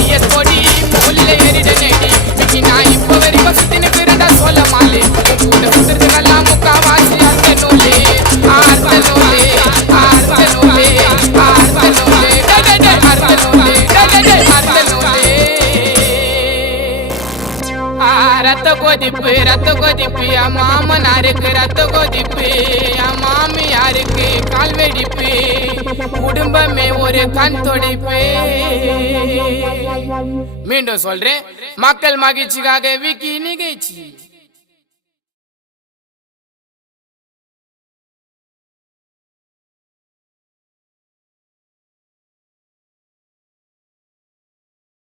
DS கொடி முல்ல ஏறிட நேடி மிக்கி நான் இப்போ வரைக்கும் சுத்தினுக்கு இருந்தா சொல்ல மாலே கூட சுத்துறதுக்கெல்லாம் முக்காவாசி அர்த்த நூலே ஆர்த்த நூலே ஆர்த்த நூலே ஆர்த்த நூலே அர்த்த நூலே அர்த்த நூலே ரத்த கொதிப்பு மாமனாருக்கு ரத்த கொதிப்பு மாமியாருக்கு கால் வெடிப்பு குடும்பமே ஒரு கண் தொடைப்பு. மீண்டும் சொல்றேன், மக்கள் மகிழ்ச்சிக்காக விக்கி நிகழ்ச்சி.